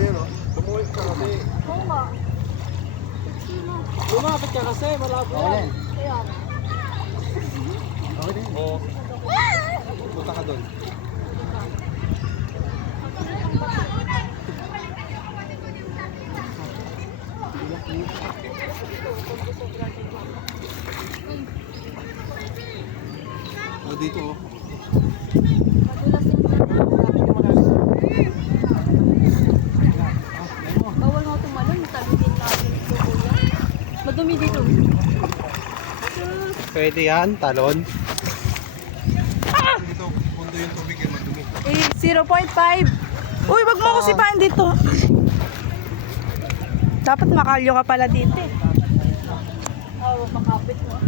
yun o. Tumulit ka kasi. Oo nga. Lumapit ka kasi, malabo yan. Kaya. Okay din. Oo. Punta ka doon. O dito o. Bawal nga tumalon. Talugin natin ito, kuya. Madumi dito. Pwede yan, talon. Dito, mundo yung tubig yung madumi. 0.5. Uy, wag mo ako sipain dito. Dapat makalyo ka pala dito eh. Oo, makapit mo.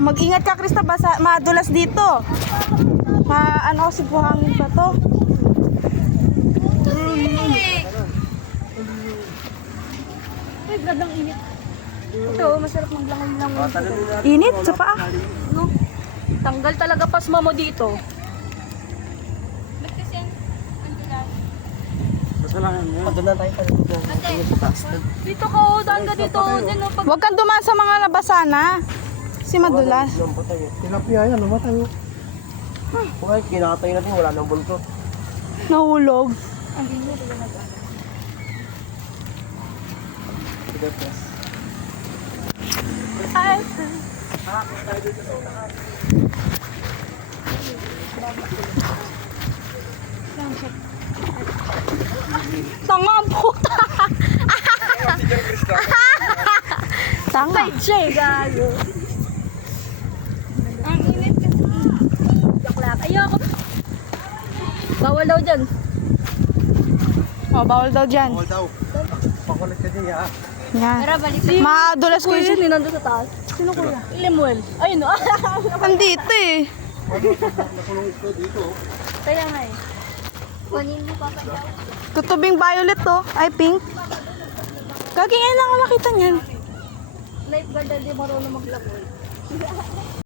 Mag-ingat ka, Krista, basa madulas dito. Ano kasi buhangin pa to. Ay, gandang init. Ito, masarap maglangoy-langoy. Init sa paa. No? Tanggal talaga pasma mo dito. Doon na tayo Dito ka, oh, daan ka dito. Din, oh, pag... Huwag kang dumaan sa mga nabasana. Si madulas. Tilapia yan, namatay. Okay, kinakatay natin, wala nang bulto. Nahulog. Ang ganyan, diba na ba? Ay. Tanga ang puta. Tanga. Jay, gago. Ang init kasi. Jaklak. Ayoko. Bawal daw dyan. Oh, bawal daw dyan. Bawal daw. Pakulit ka din, ha? Yan. Tara, balik. Madulas ko Kuya, yun. yun, nandun sa taas. Sino kuya? Lemuel. Ayun, oh. Nandito eh. Nakulong ito dito o. Kaya nga eh. Kunin mo pa pa daw. Tutubing violet to. Ay, pink. Kagingin lang ako nakita niyan. Lifeguard na di marunong maglaboy.